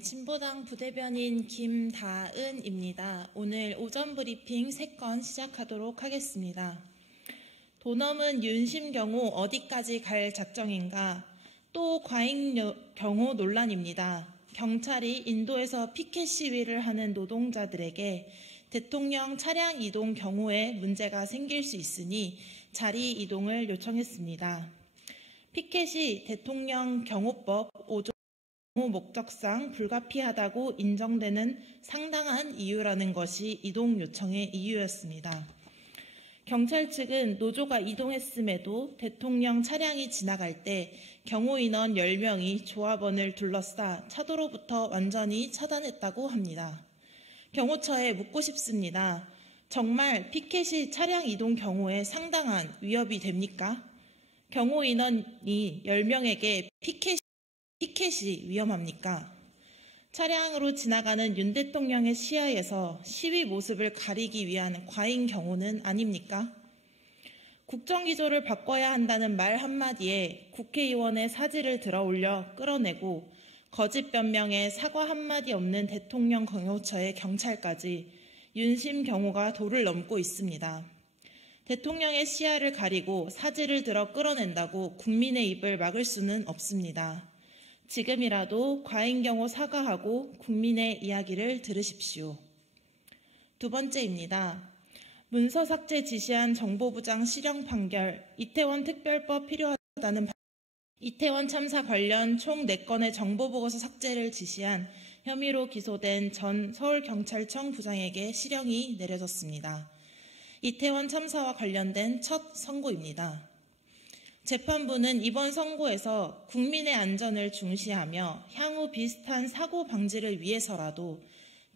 진보당 부대변인 김다은입니다. 오늘 오전 브리핑 3건 시작하도록 하겠습니다. 도넘은 윤심 경우 어디까지 갈 작정인가? 또 과잉 경호 논란입니다. 경찰이 인도에서 피켓 시위를 하는 노동자들에게 대통령 차량 이동 경우에 문제가 생길 수 있으니 자리 이동을 요청했습니다. 피켓이 대통령 경호법 5조 목적상 불가피하다고 인정되는 상당한 이유라는 것이 이동 요청의 이유였습니다. 경찰 측은 노조가 이동했음에도 대통령 차량이 지나갈 때 경호인원 10명이 조합원을 둘러싸 차도로부터 완전히 차단했다고 합니다. 경호처에 묻고 싶습니다. 정말 피켓이 차량 이동 경호에 상당한 위협이 됩니까? 경호인원이 10명에게 피켓이 위험합니까? 차량으로 지나가는 윤 대통령의 시야에서 시위 모습을 가리기 위한 과잉 경호는 아닙니까? 국정기조를 바꿔야 한다는 말 한마디에 국회의원의 사지를 들어올려 끌어내고 거짓 변명에 사과 한마디 없는 대통령 경호처의 경찰까지 윤심 경호가 도를 넘고 있습니다. 대통령의 시야를 가리고 사지를 들어 끌어낸다고 국민의 입을 막을 수는 없습니다. 지금이라도 과잉 경호 사과하고 국민의 이야기를 들으십시오. 두 번째입니다. 문서 삭제 지시한 정보부장 실형 판결, 이태원 특별법 필요하다는 이태원 참사 관련 총 4건의 정보보고서 삭제를 지시한 혐의로 기소된 전 서울경찰청 부장에게 실형이 내려졌습니다. 이태원 참사와 관련된 첫 선고입니다. 재판부는 이번 선고에서 국민의 안전을 중시하며 향후 비슷한 사고 방지를 위해서라도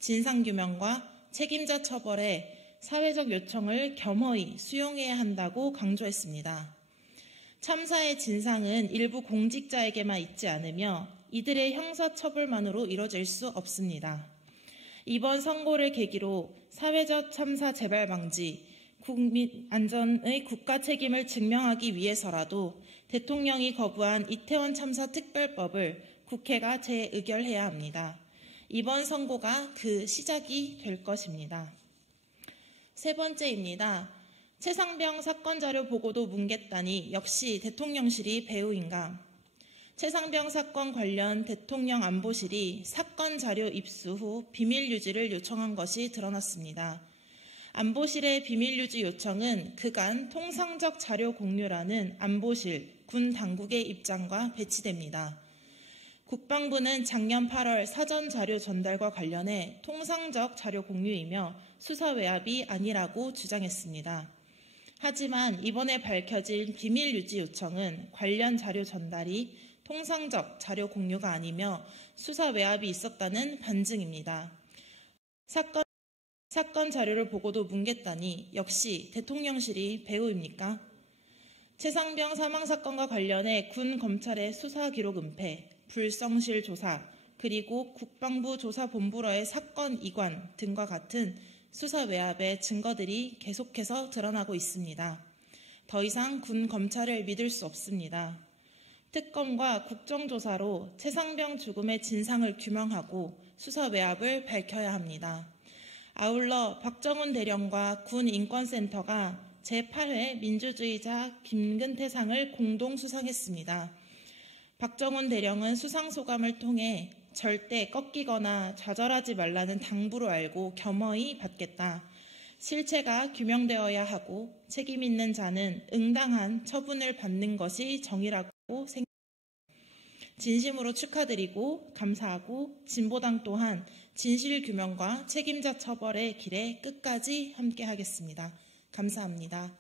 진상규명과 책임자 처벌에 사회적 요청을 겸허히 수용해야 한다고 강조했습니다. 참사의 진상은 일부 공직자에게만 있지 않으며 이들의 형사처벌만으로 이뤄질 수 없습니다. 이번 선고를 계기로 사회적 참사 재발 방지, 국민 안전의 국가 책임을 증명하기 위해서라도 대통령이 거부한 이태원 참사 특별법을 국회가 재의결해야 합니다. 이번 선고가 그 시작이 될 것입니다. 세 번째입니다. 최상병 사건 자료 보고도 뭉갰다니 역시 대통령실이 배우인가? 최상병 사건 관련 대통령 안보실이 사건 자료 입수 후 비밀 유지를 요청한 것이 드러났습니다. 안보실의 비밀유지 요청은 그간 통상적 자료 공유라는 안보실, 군 당국의 입장과 배치됩니다. 국방부는 작년 8월 사전 자료 전달과 관련해 통상적 자료 공유이며 수사 외압이 아니라고 주장했습니다. 하지만 이번에 밝혀진 비밀유지 요청은 관련 자료 전달이 통상적 자료 공유가 아니며 수사 외압이 있었다는 반증입니다. 사건 자료를 보고도 뭉갰다니 역시 대통령실이 배우입니까? 최상병 사망사건과 관련해 군 검찰의 수사 기록 은폐, 불성실 조사, 그리고 국방부 조사본부로의 사건 이관 등과 같은 수사 외압의 증거들이 계속해서 드러나고 있습니다. 더 이상 군 검찰을 믿을 수 없습니다. 특검과 국정조사로 최상병 죽음의 진상을 규명하고 수사 외압을 밝혀야 합니다. 아울러 박정훈 대령과 군인권센터가 제8회 민주주의자 김근태상을 공동 수상했습니다. 박정훈 대령은 수상소감을 통해 절대 꺾이거나 좌절하지 말라는 당부로 알고 겸허히 받겠다. 실체가 규명되어야 하고 책임 있는 자는 응당한 처분을 받는 것이 정의라고 생각합니다. 진심으로 축하드리고 감사하고 진보당 또한 진실규명과 책임자 처벌의 길에 끝까지 함께하겠습니다. 감사합니다.